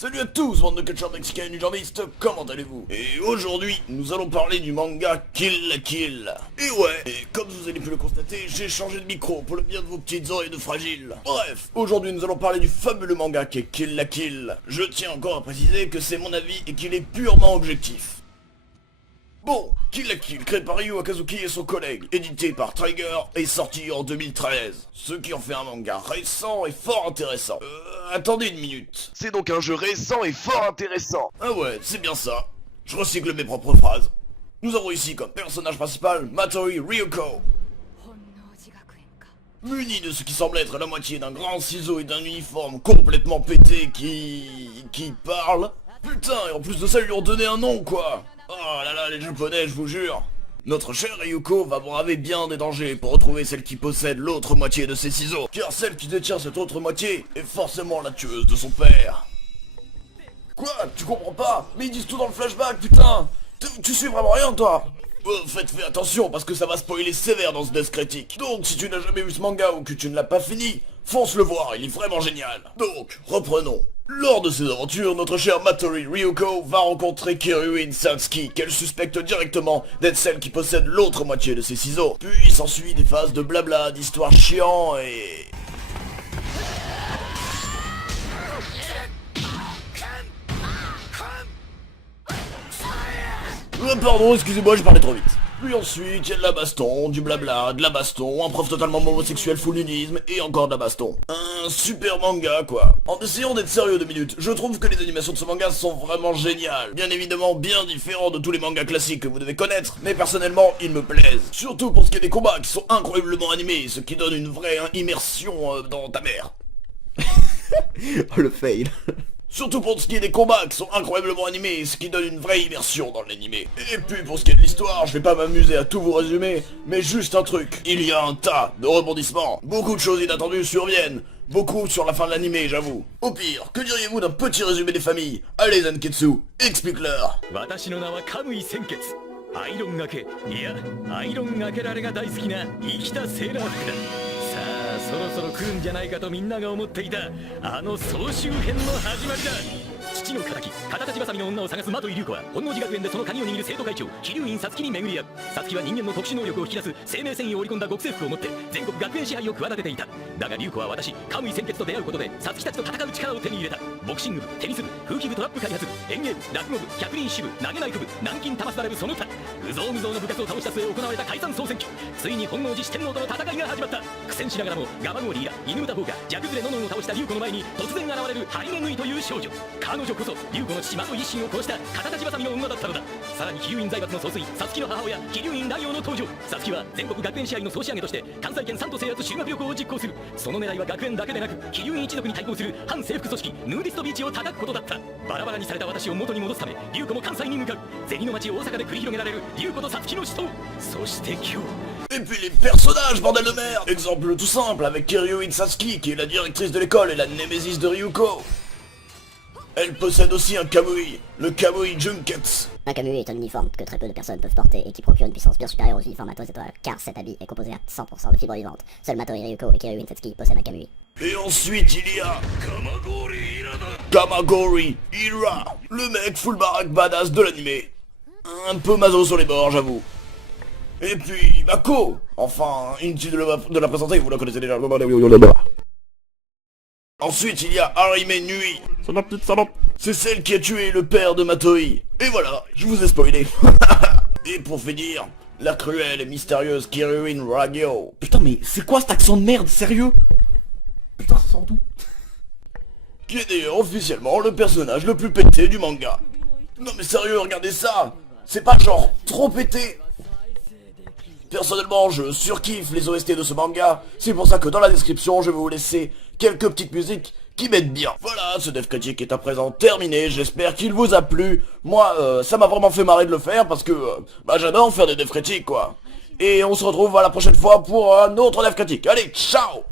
Salut à tous, bande de catcheurs mexicains et nujambistes, comment allez-vous? Et aujourd'hui, nous allons parler du manga Kill la Kill. Et ouais, et comme vous avez pu le constater, j'ai changé de micro pour le bien de vos petites oreilles de fragiles. Bref, aujourd'hui nous allons parler du fabuleux manga qui est Kill la Kill. Je tiens encore à préciser que c'est mon avis et qu'il est purement objectif. Bon, Kill la Kill, créé par Ryu Akazuki et son collègue, édité par Trigger et sorti en 2013. Ce qui en fait un manga récent et fort intéressant. Attendez une minute. C'est donc un jeu récent et fort intéressant. Ah ouais, c'est bien ça. Je recycle mes propres phrases. Nous avons ici comme personnage principal Matori Ryuko. Muni de ce qui semble être la moitié d'un grand ciseau et d'un uniforme complètement pété qui parle. Putain, et en plus de ça, ils lui ont donné un nom, quoi. Oh là là, les japonais, je vous jure. Notre chère Ryuko va braver bien des dangers pour retrouver celle qui possède l'autre moitié de ses ciseaux. Car celle qui détient cette autre moitié est forcément la tueuse de son père. Quoi? Tu comprends pas? Mais ils disent tout dans le flashback, putain. Tu suis vraiment rien, toi? Fais attention, parce que ça va spoiler sévère dans ce Death Critique. Donc, si tu n'as jamais vu ce manga ou que tu ne l'as pas fini, fonce le voir, il est vraiment génial. Donc, reprenons. Lors de ses aventures, notre chère Matori Ryuko va rencontrer Kiryuin Satsuki, qu'elle suspecte directement d'être celle qui possède l'autre moitié de ses ciseaux. Puis s'ensuit des phases de blabla, d'histoires chiants et... Pardon, excusez-moi, j'ai parlé trop vite. Puis ensuite, il y a de la baston, du blabla, de la baston, un prof totalement homosexuel full nunisme, et encore de la baston. Un super manga, quoi. En essayant d'être sérieux 2 minutes, je trouve que les animations de ce manga sont vraiment géniales. Bien évidemment, bien différents de tous les mangas classiques que vous devez connaître, mais personnellement, ils me plaisent. Surtout pour ce qui est des combats qui sont incroyablement animés, ce qui donne une vraie immersion dans ta mère. Oh le fail. Surtout pour ce qui est des combats qui sont incroyablement animés, ce qui donne une vraie immersion dans l'animé. Et puis pour ce qui est de l'histoire, je vais pas m'amuser à tout vous résumer, mais juste un truc. Il y a un tas de rebondissements, beaucoup de choses inattendues surviennent, beaucoup sur la fin de l'animé, j'avoue. Au pire, que diriez-vous d'un petit résumé des familles? Allez Zenketsu, explique-leur.そろそろ来るんじゃないかとみんなが思っていたあの総集編の始まりだ。父の敵、片立ちばさみの女を探す的井竜子は本能寺学園でその鍵を握る生徒会長桐生院皐月に巡り合う。皐月は人間の特殊能力を引き出す生命繊維を織り込んだ極征服を持って全国学園支配を企てていた。だが竜子は私カムイ先決と出会うことで皐月たちと戦う力を手に入れた。ボクシング部、テニス部、風紀部、トラップ開発部、演芸部、落語部、百人一首部、投げナイフ部、南京玉すだれ部、その他無造無造の部活を倒した末行われた解散総選挙。ついに本能寺四天王との戦いが始まった。苦戦しながらもガバゴーリーや犬豚坊がジャクズレノノンを倒した竜子の前に突然現れるハリネヌイという少女。彼女こそ竜子の父的一心を殺した片立ちばさみの女だったのだ。さらに桐生院財閥の総帥皐月の母親桐生院大王の登場。皐月は全国学園支配の総仕上げとして関西圏3都制圧修学旅行を実行する。その狙いは学園だけでなく桐生院一族に対抗する反政府組織ヌーディストビーチを叩くことだった。バラバラにされた私を元に戻すため竜子も関西に向かう。銭の町大阪で繰り広げられる竜子と皐月の死闘。そして今日Et puis les personnages, bordel de merde! Exemple tout simple avec Kiryuin Satsuki qui est la directrice de l'école et la némésis de Ryuko. Elle possède aussi un kamui, le kamui Junkets. Un kamui est un uniforme que très peu de personnes peuvent porter et qui procure une puissance bien supérieure aux uniformes à toile étoile, car cet habit est composé à 100% de fibres vivantes. Seul Matori Ryuko et Kiryuin Satsuki possèdent un kamui. Et ensuite il y a Kamagori Ira, le mec full barack badass de l'animé. Un peu maso sur les bords, j'avoue. Et puis Mako, enfin, inutile de la présenter, vous la connaissez déjà. Ensuite il y a Harime Nui. C'est la petite salope. C'est celle qui a tué le père de Matori. Et voilà, je vous ai spoilé. Et pour finir, la cruelle et mystérieuse Kiryuin Ragyo. Putain mais c'est quoi cet accent de merde, sérieux? Putain ça sent tout. Qui est d'ailleurs officiellement le personnage le plus pété du manga. Non mais sérieux, regardez ça. C'est pas genre trop pété. Personnellement, je surkiffe les OST de ce manga, c'est pour ça que dans la description, je vais vous laisser quelques petites musiques qui m'aident bien. Voilà, ce Death Critique est à présent terminé, j'espère qu'il vous a plu. Moi, ça m'a vraiment fait marrer de le faire parce que, j'adore faire des Death Critiques, quoi. Et on se retrouve à la prochaine fois pour un autre Death Critique. Allez, ciao!